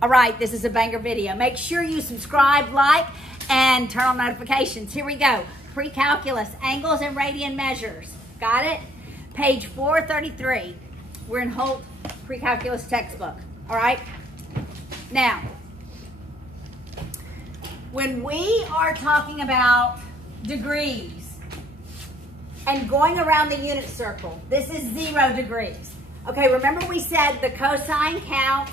All right, this is a banger video. Make sure you subscribe, like, and turn on notifications. Here we go. Precalculus, angles and radian measures. Got it? Page 433. We're in Holt Precalculus textbook. All right? Now, when we are talking about degrees and going around the unit circle, this is 0 degrees. Okay, remember we said the cosine counts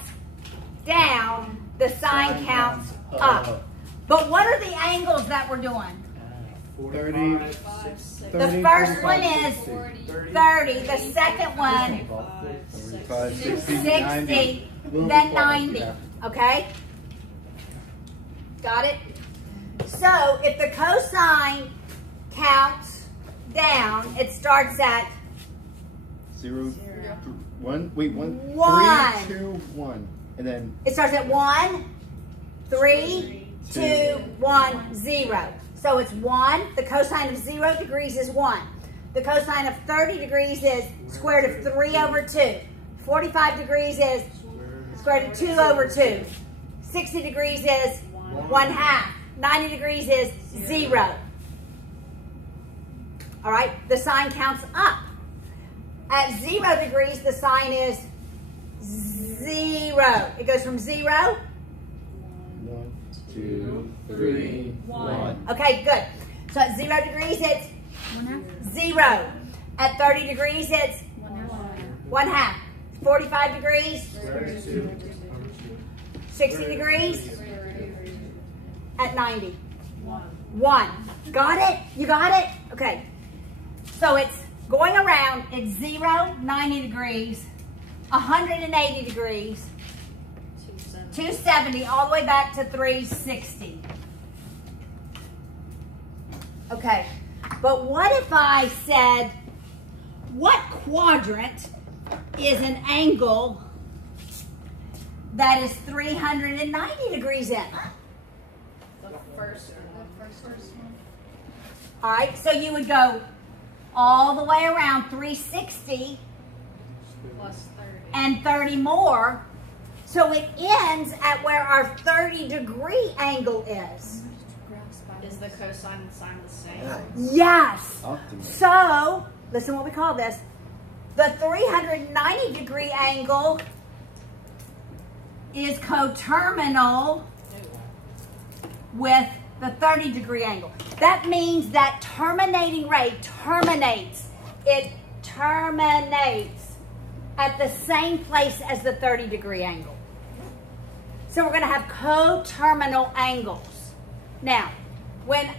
down, the sine counts up. But what are the angles that we're doing? 30. The first one is 30. The second one, 60. Then 90. Okay? Got it? So if the cosine counts down, it starts at 0, 1. Wait, 1. 1. 3, 2, 1. And then it starts at 1, 3, 2, 1, 0. So it's 1. The cosine of 0 degrees is 1. The cosine of 30 degrees is square root of 3 over 2. 45 degrees is square root of 2 over 2. 60 degrees is 1/2. 90 degrees is 0. All right, the sine counts up. At 0 degrees, the sine is 0. It goes from 0. 1, 2, 3, 1. Okay, good. So at 0 degrees, it's 0. At 30 degrees, it's 1/2. 45 degrees, 60 degrees, at 90. 1. Got it? You got it? Okay. So it's going around, it's 0, 90 degrees, 180 degrees, 270, all the way back to 360. Okay, but what if I said, what quadrant is an angle that is 390 degrees in? The first one. All right, so you would go all the way around 360 Plus 30. and 30 more. So it ends at where our 30-degree angle is. Is the cosine and sine the same? Yes. Optimal. So, listen what we call this. The 390-degree angle is coterminal with the 30-degree angle. That means that terminating ray terminates. It terminates at the same place as the 30-degree angle. So we're going to have coterminal angles. Now, when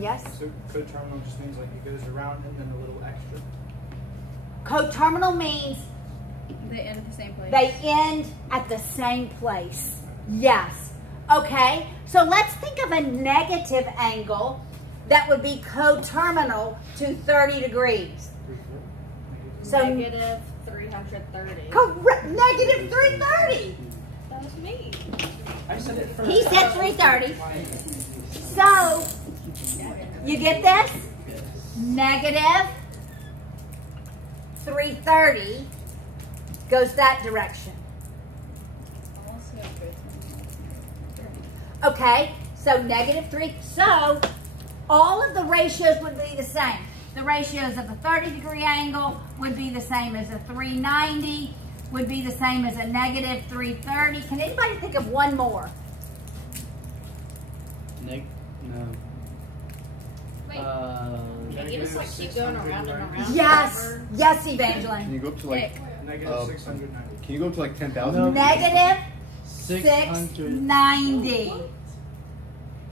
yes? So coterminal just means like it goes around and then a little extra. Coterminal means They end at the same place. they end at the same place. Yes. Okay, so let's think of a negative angle that would be coterminal to 30 degrees. So negative 330. correct, negative 330. That was me. I said it first. He said 330. So, you get this? Negative 330 goes that direction. Okay, so negative 3. So, all of the ratios would be the same. The ratios of the 30-degree angle would be the same as a 390, would be the same as a negative 330. Can anybody think of one more? No. Wait, can you just like keep going around and around? Yes, forever? yes, Can Evangeline. you go up to like Negative 690. Can you go up to like 10,000? No. Negative 600. 690.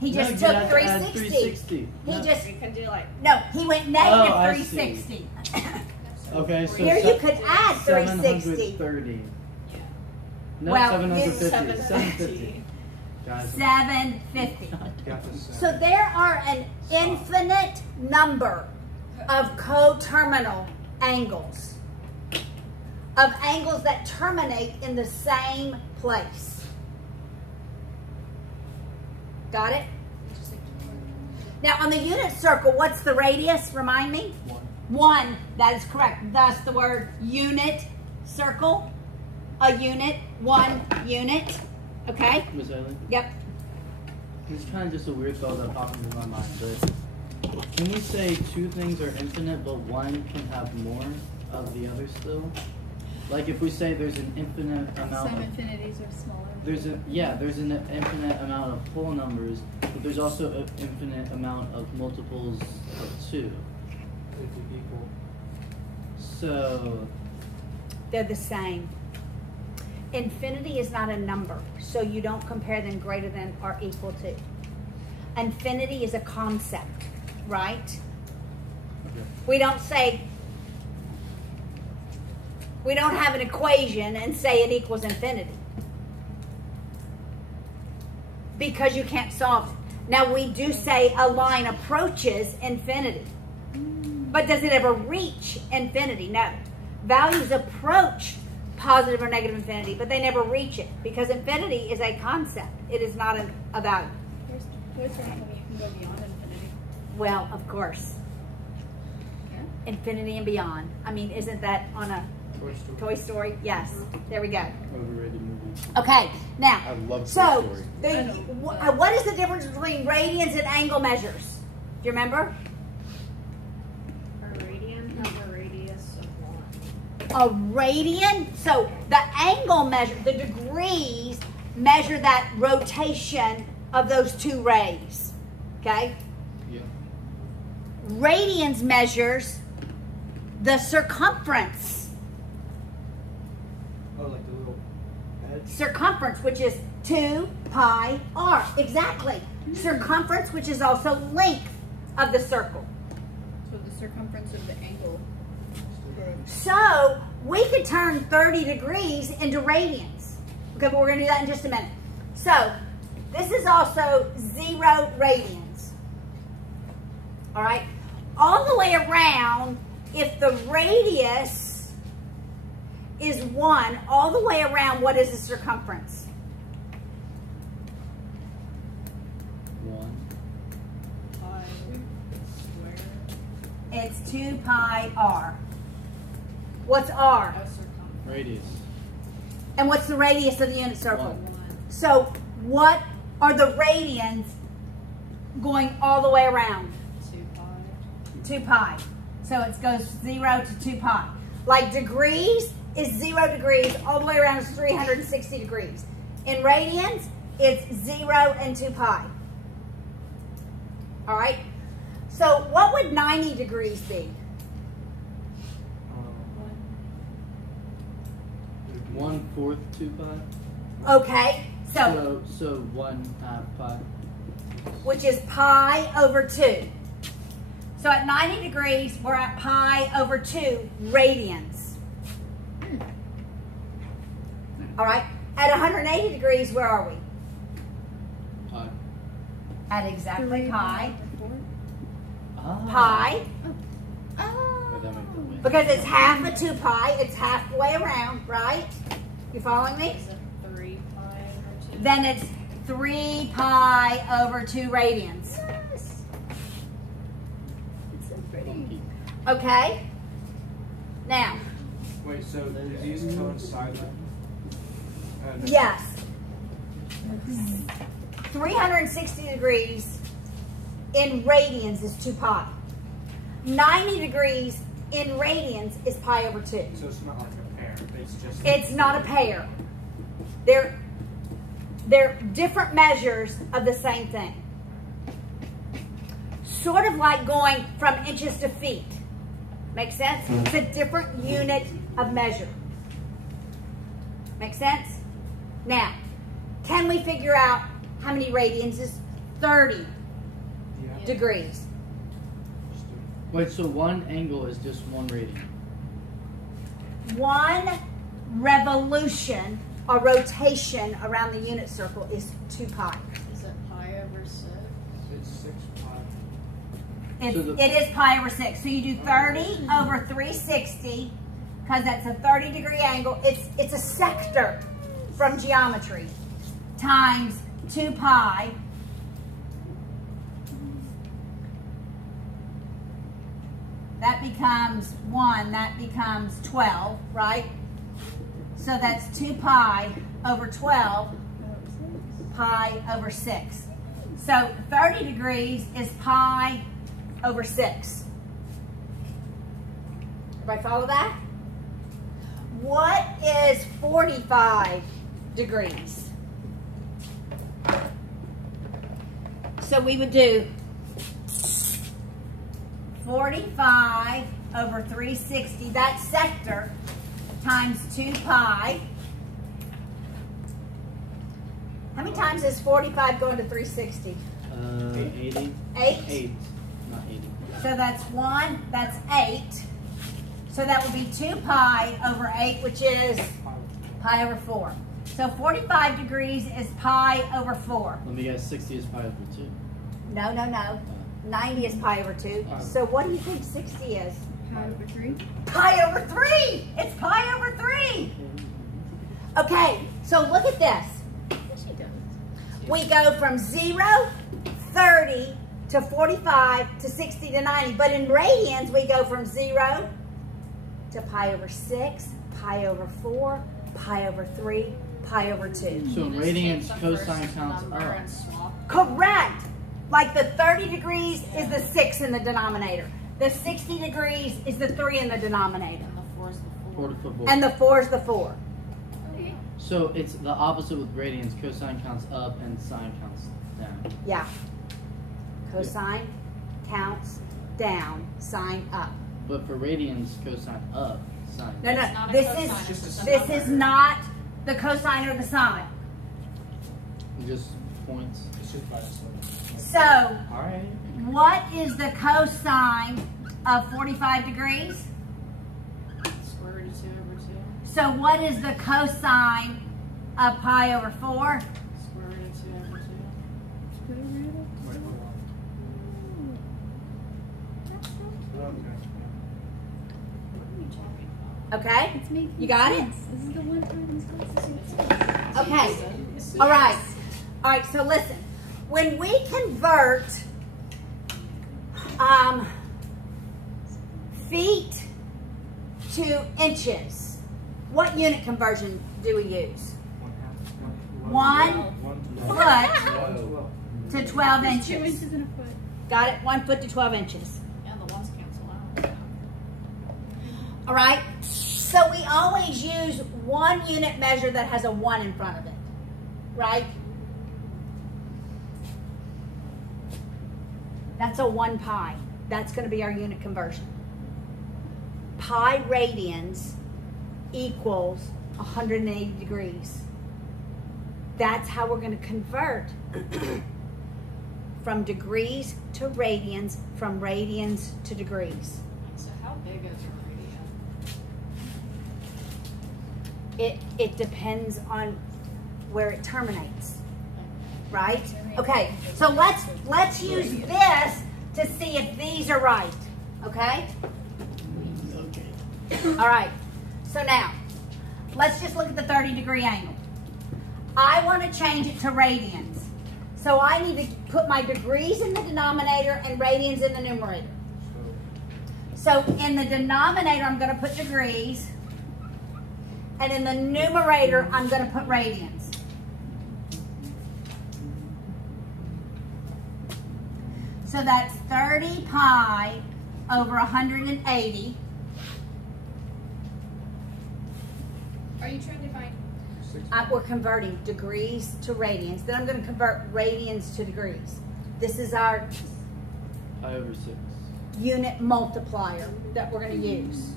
He just took add 360. 360. He No. just, You can do like no, he went negative Oh, I see. 360. Okay, so Here you could add 360. 730. No, Well, 750. 750. 750. Guys, 750. Gotcha. So there are an infinite number of coterminal angles, of angles that terminate in the same place. Got it? Now on the unit circle, what's the radius? Remind me? 1. That is correct. Thus the word unit circle. A unit, 1 unit. Okay? Miss Eileen? Yep. It's kind of just a weird thought that popped into my mind, but can we say two things are infinite, but one can have more of the other still? Like if we say there's an infinite amount Some of... infinities are smaller. There's an infinite amount of whole numbers, but there's also an infinite amount of multiples of 2. If you equal. So... They're the same. Infinity is not a number, so you don't compare them greater than or equal to. Infinity is a concept, right? Okay. We don't have an equation and say it equals infinity. Because you can't solve it. Now we do say a line approaches infinity. But does it ever reach infinity? No. Values approach positive or negative infinity, but they never reach it. Because infinity is a concept. It is not a value. There's something you can go beyond infinity. Well, of course. Yeah. Infinity and beyond. I mean, isn't that on a Toy Story? Yes. There we go. Overrated movie. Okay, now, I love Toy so Story. what is the difference between radians and angle measures? Do you remember? A radian has a radius of 1. A radian, so the angle measure, the degrees measure that rotation of those two rays, okay? Yeah. Radians measures the circumference. Oh, like the little edge? Circumference, which is 2 pi r. Exactly. Circumference, which is also length of the circle. So the circumference of the angle. So we could turn 30 degrees into radians. Okay, but we're going to do that in just a minute. So this is also 0 radians. All right. All the way around, if the radius is 1, all the way around, what is the circumference? 1. Pi squared. It's 2 pi r. What's r? A circumference. Radius. And what's the radius of the unit circle? 1. So what are the radians going all the way around? 2 pi. 2 pi. So it goes 0 to 2 pi. Like degrees is 0 degrees, all the way around is 360 degrees. In radians, it's 0 and 2 pi. All right? So what would 90 degrees be? 1/4 2 pi. Okay, so So 1/2 pi. which is pi over 2. So at 90 degrees, we're at pi over 2 radians. All right. At 180 degrees, where are we? Pi. At exactly pi. Ah. Pi. Oh. Wait, that might be the way. Because it's half of 2 pi. It's halfway around, right? You following me? Is it 3 pi over 2? Then it's 3 pi over 2 radians. Yes. It's so pretty. Okay? Now, Wait, so do these coincide then? No. yes. 360 degrees in radians is 2 pi. 90 degrees in radians is pi over 2. So it's not like a pair. It's just. It's not a pair. They're different measures of the same thing. Sort of like going from inches to feet. Make sense? It's a different unit of measure. Make sense? Now, can we figure out how many radians is 30 Yeah. degrees? Wait, so one angle is just 1 radian. One revolution or rotation around the unit circle is 2 pi. Is it pi over 6? It's 6 pi. It is pi over 6. So you do 30 over 360, because that's a 30-degree angle. It's a sector from geometry, times 2 pi. That becomes 1, that becomes 12, right? So that's 2 pi over 12. pi over 6. So 30 degrees is pi over 6. Everybody follow that? What is 45 degrees? So we would do 45 over 360, that's sector, times 2 pi. How many times is 45 going to 360? 80. 8? 8, not 80. So that's 1, that's 8. So that would be 2 pi over 8, which is pi over 4. So 45 degrees is pi over 4. Let me guess, 60 is pi over 2. No, no, no. 90 is pi over 2. So what do you think 60 is? Pi over 3. Pi over 3! It's pi over 3! Okay, so look at this. She does. We go from 0, 30 to 45 to 60 to 90. But in radians, we go from 0 to pi over 6, pi over 4, pi over 3, pi over 2. So in radians, cosine counts up. Correct. Like the 30 degrees is the 6 in the denominator. The 60 degrees is the 3 in the denominator. And the 4 is the 4. 4 to 4. And the 4 is the 4. Okay. So it's the opposite with radians. Cosine counts up and sine counts down. Yeah. Cosine counts down, sine up. But for radians, cosine up, sine No, down. It's not no, a this cosine, is it's just a this number. is not the cosine or the sine. Just points. It's just by itself. So, Alright. what is the cosine of 45 degrees? Square root of 2 over 2. So, what is the cosine of pi over 4? Square root of 2 over 2. What are you talking about? Okay? It's making You got it? sense. This is the one time in class. Okay. All right. All right, so listen. When we convert feet to inches, what unit conversion do we use? 1 foot to 12 2 inches. inches and a foot. Got it? 1 foot to 12 inches. Yeah, the ones cancel out. All right? So we always use one unit measure that has a 1 in front of it, right? That's a 1 pi. That's going to be our unit conversion. Pi radians equals 180 degrees. That's how we're going to convert from degrees to radians, from radians to degrees. So how big is a radian? It depends on where it terminates, right? Okay, so let's use this to see if these are right, okay? Okay. All right, so now, let's just look at the 30-degree angle. I want to change it to radians. So I need to put my degrees in the denominator and radians in the numerator. So in the denominator, I'm going to put degrees. And in the numerator, I'm going to put radians. So that's 30 pi over 180. Are you trying to find? We're converting degrees to radians. Then I'm going to convert radians to degrees. This is our Pi over 6. unit multiplier that we're going to use.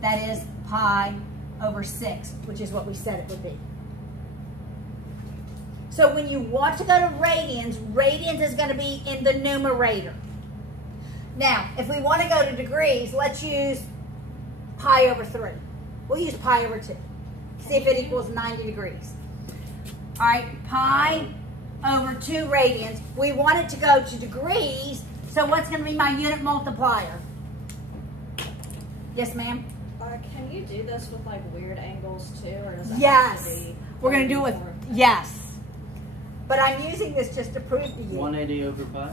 That is pi over 6, which is what we said it would be. So when you want to go to radians, radians is going to be in the numerator. Now, if we want to go to degrees, let's use pi over 3. We'll use pi over 2. See if it equals 90 degrees. All right, pi over 2 radians. We want it to go to degrees, so what's going to be my unit multiplier? Yes, ma'am? Can you do this with like weird angles too, or does that have Yes. to be? We're going to do it with, yes. But I'm using this just to prove to you. 180 over pi?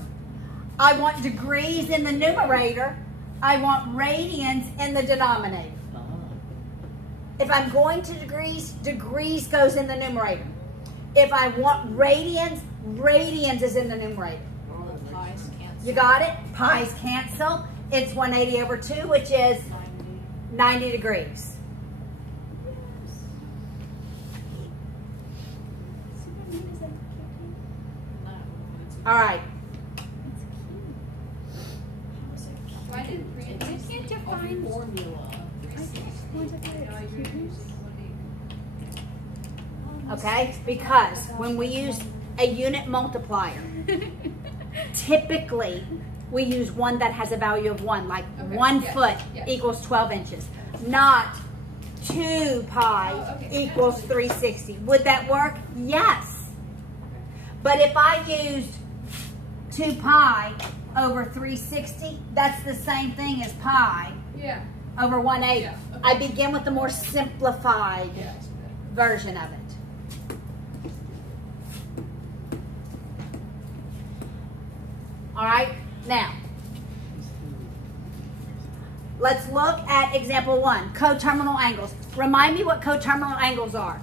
I want degrees in the numerator. I want radians in the denominator. If I'm going to degrees, degrees goes in the numerator. If I want radians, radians is in the numerator. All the pies cancel. You got it? Pi's cancel. It's 180 over 2, which is 90 degrees. So what mean is that No, it's All right. Why didn't I can't pre-exist define formula? I can't quantify its cubes. Okay? Because when we use a unit multiplier, typically we use one that has a value of 1, like Okay, 1 yes, foot yes. equals 12 inches, not 2 pi Oh, okay. equals 360. Would that work? Yes. But if I used 2 pi over 360, that's the same thing as pi Yeah. over 180. Yeah, okay. I begin with the more simplified Yeah. version of it. All right, now, let's look at example 1, coterminal angles. Remind me what coterminal angles are.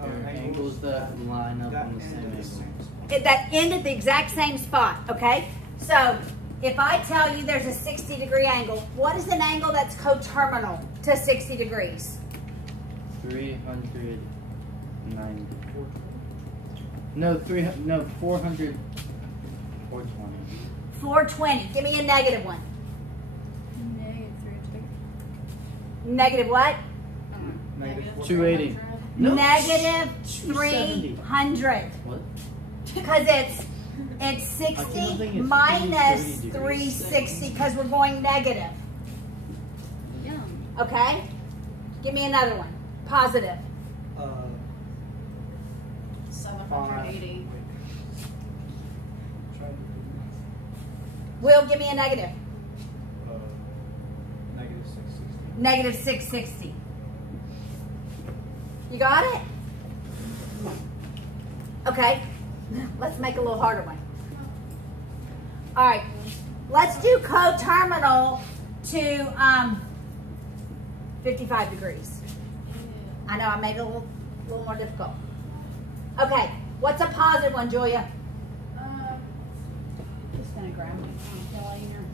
They're angles that line up on the same angle. That end at the exact same spot, okay? So, if I tell you there's a 60-degree angle, what is an angle that's coterminal to 60 degrees? 390. No, 400. 420. 420. Give me a negative one. Negative 300. Negative what? Negative 280. No. Negative 270. 300. What? Because it's I don't 60 think it's minus 30 degrees. 360 because we're going negative. Yum. Okay? Give me another one. Positive. 780. Will, give me a negative. Negative 660. Negative 660. You got it? Okay. Let's make a little harder one. All right. Let's do coterminal to 55 degrees. I know I made it a little more difficult. Okay. What's a positive one, Julia? Just gonna grab my calculator.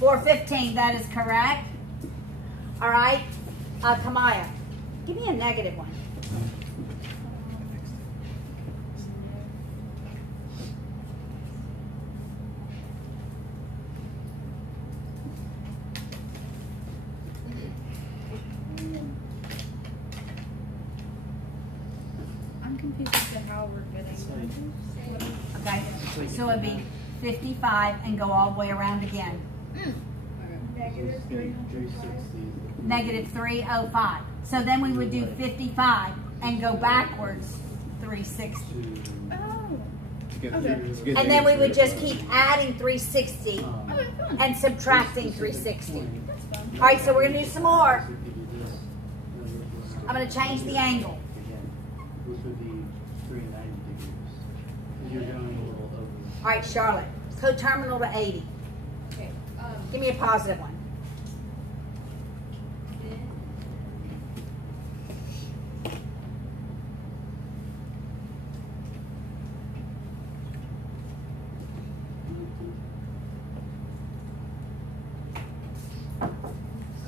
$415, that is correct. All right, Kamaya, give me a negative one. I'm confused as to how we're getting. Okay, so it'd be 55 and go all the way around again. Negative 360. Negative 305. So then we would do 55 and go backwards 360. Oh. Okay. And then we would just keep adding 360 Okay, fun. and subtracting 360. That's fun. All right, so we're gonna do some more. I'm gonna change the angle. Which would be 390 degrees. You're going a little over. All right, Charlotte, coterminal to 80. Okay. Give me a positive one.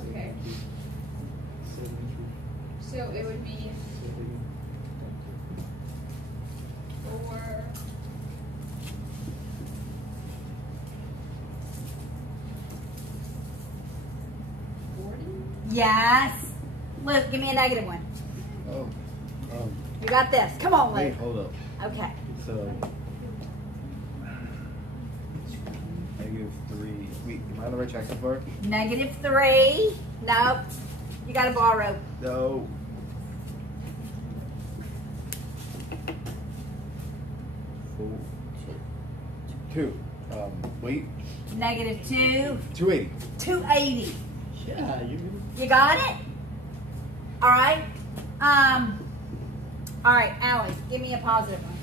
Okay. So it would be 4. Yes. Luke, give me a negative one. Oh. You got this. Come on, Wait, Luke. hold up. Okay. So. -3. Wait, am I on the right track so far? -3. Nope. You got to borrow. No. Four. 2. Wait. -2. 280. 280. Yeah, you You got it? All right. All right, Allie, give me a positive one.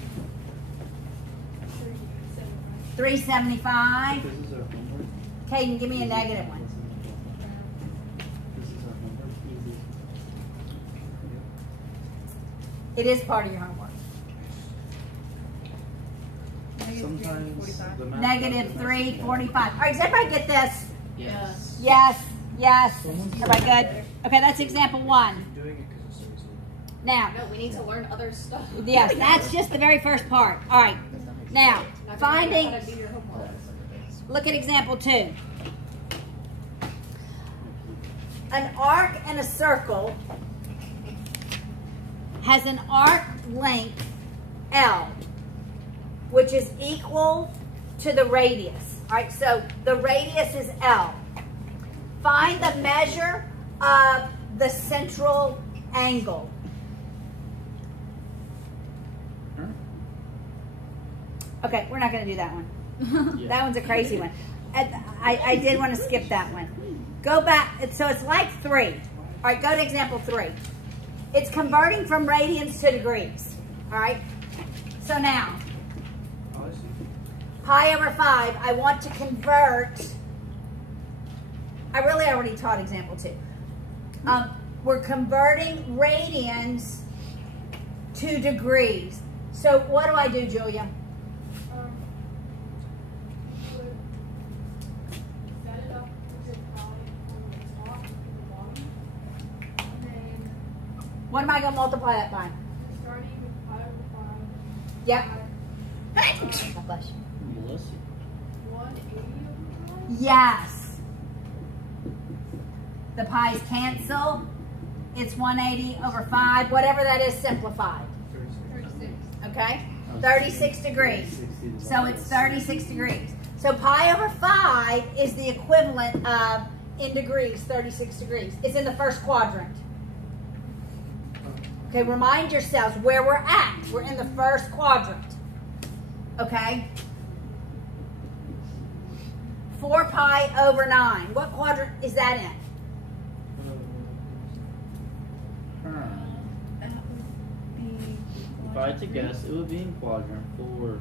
375. This is our homework. Caden, give me a negative one. This is our homework. Easy. It is part of your homework. Sometimes the math Negative doesn't 345. All right, does everybody get this? Yes. Yes, yes. Everybody good? Okay, that's example 1. Doing it because it's so easy. Now, No, we need to learn other stuff. yes, that's just the very first part. All right. Now, finding, How to do your homework. look at example 2. An arc and a circle has an arc length L, which is equal to the radius. All right, so the radius is L. Find the measure of the central angle. Okay, we're not going to do that one. Yeah. That one's a crazy one. I did want to skip that one. Go back. So it's like 3. All right, go to example 3. It's converting from radians to degrees. All right. So now, Oh, I see. pi over 5, I want to convert. I really already taught example 2. We're converting radians to degrees. So what do I do, Julia? Set it up with your pi on the top and the bottom. And then What am I going to multiply that by? starting with pi over 5. Yep. Pi, God bless you. Bless you. 180 over 5. Yes. The pi's cancel. It's 180 over 5. Whatever that is, simplified. 36. Okay? 36 degrees. 60 So it's 36 degrees. So pi over 5 is the equivalent of, in degrees, 36 degrees. It's in the first quadrant. Okay, remind yourselves where we're at. We're in the first quadrant. Okay? 4 pi over 9. What quadrant is that in? If I had to guess, it would be in quadrant 4.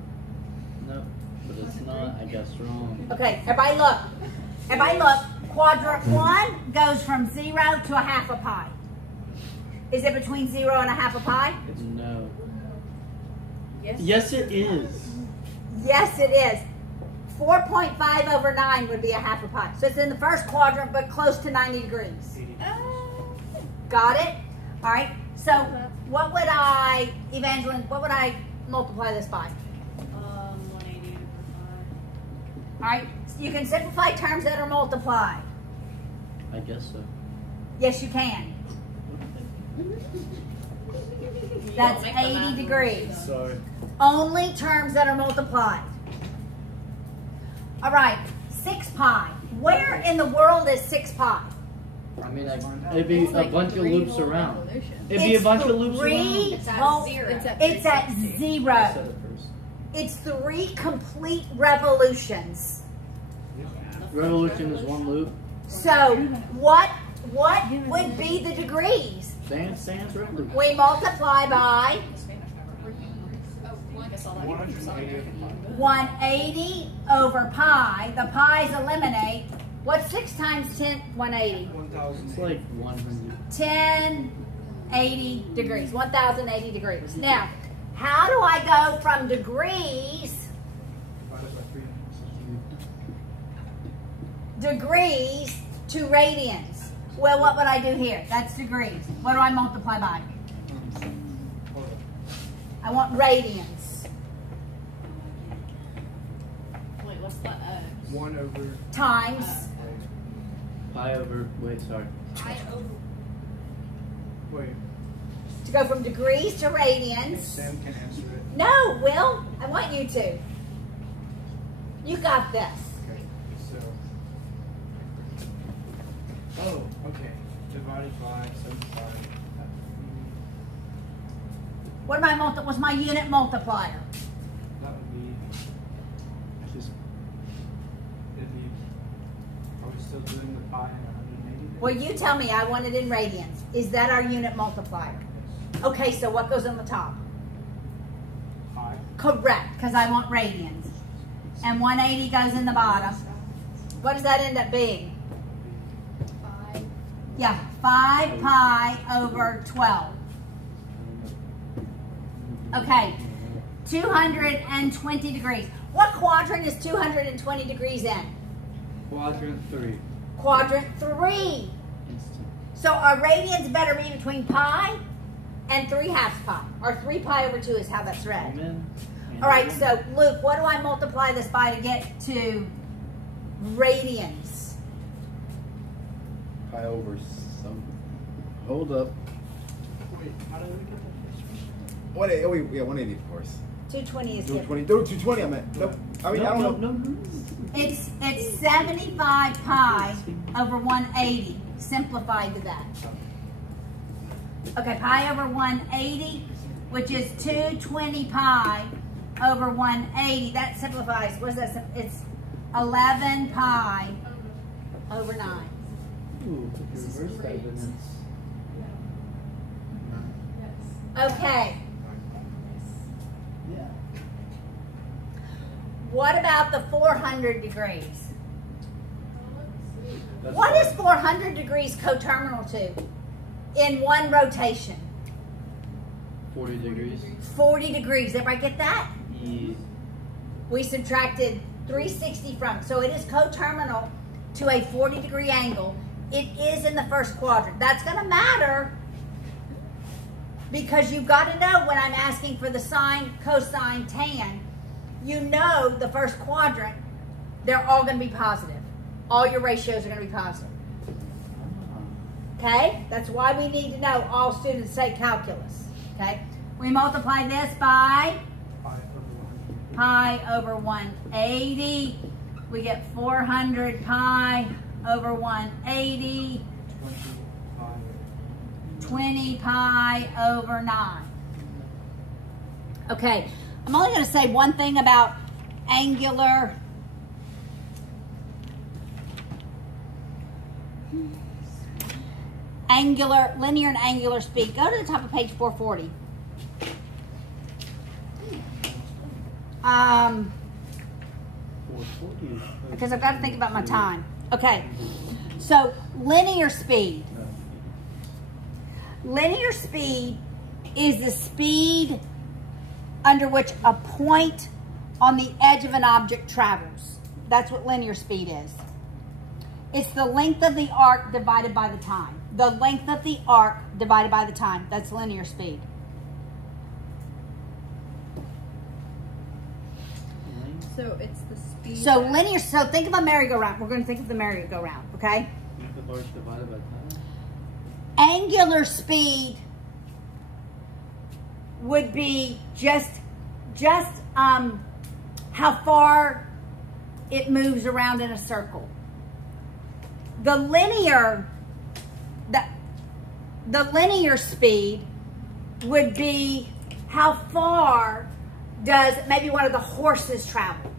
No, but it's not. I guess wrong. Okay, everybody look. Everybody look. Quadrant 1 goes from 0 to a half a pi. Is it between 0 and a half a pi? No. Yes. Yes, it is. Yes, it is. 4.5 over 9 would be a half a pi. So it's in the first quadrant, but close to 90 degrees. Got it? All right. So what would I, Evangeline, what would I multiply this by? 180 over 5. All right. So you can simplify terms that are multiplied. I guess so. Yes, you can. That's 80 degrees. Sorry. Only terms that are multiplied. All right, 6 pi. Where in the world is 6 pi? I mean, it'd be a bunch of loops around. It'd be a It's bunch of loops three around. It's at whole- 0. It's at It's at 0. zero. I said it first. It's 3 complete revolutions. Revolution is 1 loop. So what would be the degrees? Sans revolution. We multiply by Oh, I guess all that 180. 180 over pi. The pi's eliminate. What's 6 times 10? 180. 1,000. It's like 100. 1080 degrees. 1080 degrees. Now, how do I go from degrees Divided by 360. degrees to radians? Well, what would I do here? That's degrees. What do I multiply by? Hold on. I want radians. Wait, what's the 1 over. Times. Pi over. Wait, sorry. Wait. To go from degrees to radians. Sam can answer it. No, Will. I want you to. You got this. Okay. So. Oh, okay. Divided by 75. What am I what's my unit multiplier? That would be. Just It'd be. Are we still doing the pi and 180 Well, you tell me. I want it in radians. Is that our unit multiplier? Okay, so what goes on the top? Pi. Correct, because I want radians. And 180 goes in the bottom. What does that end up being? 5. Yeah, 5 pi over 12. Okay, 220 degrees. What quadrant is 220 degrees in? Quadrant 3. Quadrant 3. Instant. So our radians better be between pi and 3/2 pi. Or 3 pi over 2 is how that's read. Amen. All right, so Luke, what do I multiply this by to get to radians? Pi over some. Hold up. Wait, how do we get the 180, of course. 220 is different. 220. No, 220. I meant. Nope. I mean, I don't know. No. It's 75 pi over 180. Simplified to that. Okay, pi over 180, which is 220 pi over 180. That simplifies. What is that? It's 11 pi over 9. Ooh, reverse that, then it's... Yes. Okay. Yeah. What about the 400 degrees? That's What right. is 400 degrees coterminal to in one rotation? 40 degrees. 40 degrees. Everybody get that? Yeah. We subtracted 360 from it. So it is coterminal to a 40 degree angle. It is in the first quadrant. That's going to matter because you've got to know when I'm asking for the sine, cosine, tan, you know the first quadrant, they're all going to be positive. All your ratios are going to be positive. Okay? That's why we need to know. All students say calculus. Okay? We multiply this by pi over 100? pi over 180. We get 400 pi over 180. 20 pi over 9. Okay, I'm only going to say one thing about linear and angular speed. Go to the top of page 440. Because I've got to think about my time. Okay, so linear speed. Linear speed is the speed under which a point on the edge of an object travels. That's what linear speed is. It's the length of the arc divided by the time. The length of the arc divided by the time. That's linear speed. So it's the speed. So linear, so think of a merry-go-round. We're going to think of the merry-go-round, okay? Length of arc divided by time. Angular speed would be just how far it moves around in a circle. The linear speed would be how far does maybe one of the horses travel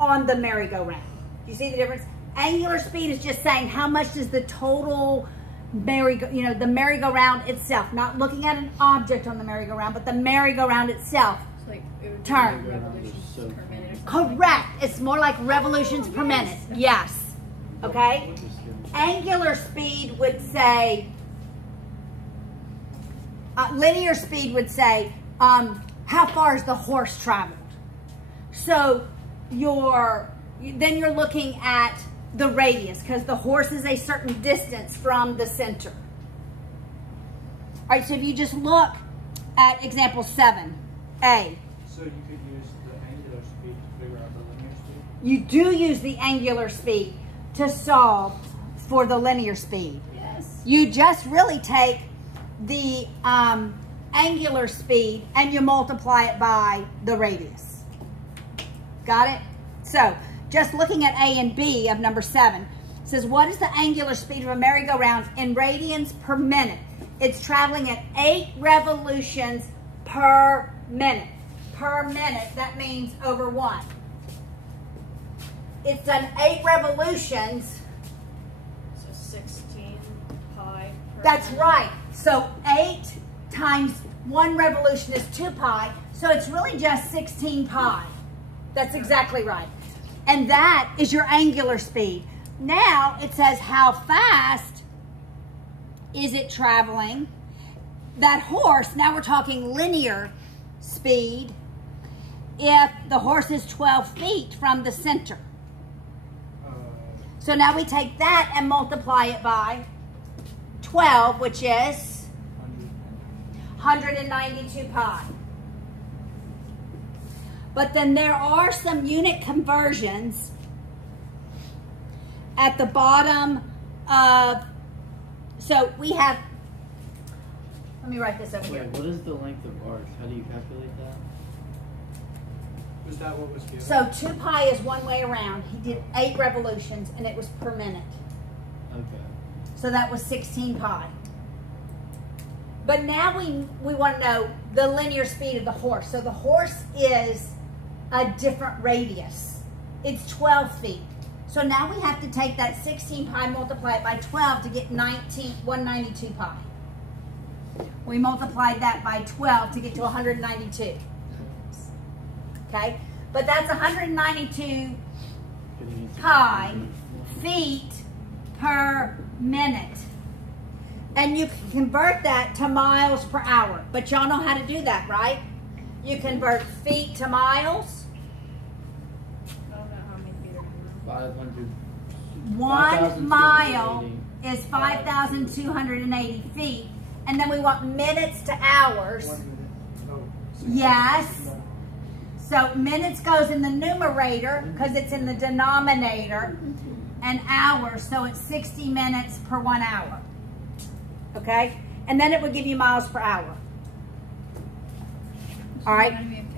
on the merry-go-round. Do you see the difference? Angular speed is just saying how much does the total the merry-go-round itself, not looking at an object on the merry-go-round, but the merry-go-round itself. It's like it would be Turn. like revolutions per minute or something. Correct. It's more like revolutions per minute. Yes. Okay? Angular speed would say, linear speed would say, how far has the horse traveled? So then you're looking at the radius, because the horse is a certain distance from the center. All right, so if you just look at example 7, A. So you could use the angular speed to figure out the linear speed? You do use the angular speed to solve for the linear speed. Yes. You just really take the angular speed and you multiply it by the radius. Got it? So, just looking at A and B of number 7, it says, what is the angular speed of a merry-go-round in radians per minute? It's traveling at 8 revolutions per minute. Per minute, that means over 1. It's done 8 revolutions. So 6 That's right. So 8 times 1 revolution is 2 pi. So it's really just 16 pi. That's exactly right. And that is your angular speed. Now it says how fast is it traveling? That horse, now we're talking linear speed, if the horse is 12 feet from the center. So now we take that and multiply it by 12, which is 192 pi. But then there are some unit conversions at the bottom of, so we have, let me write this over here. Wait, what is the length of arc? How do you calculate that? Was that what was given? So 2 pi is one way around. He did 8 revolutions and it was per minute. Okay. So that was 16 pi. But now we want to know the linear speed of the horse. So the horse is a different radius. It's 12 feet. So now we have to take that 16 pi, multiply it by 12 to get 192 pi. We multiplied that by 12 to get to 192. Okay? But that's 192 pi feet per minute. And you can convert that to miles per hour. But y'all know how to do that, right? You convert feet to miles. I don't know how many feet are 500. 1 mile is 5,280 feet. And then we want minutes to hours. 1 minute. Oh, so Yes. So minutes goes in the numerator because it's in the denominator. And hours, so it's 60 minutes per 1 hour. Okay? And then it would give you miles per hour. All right? Anatomy of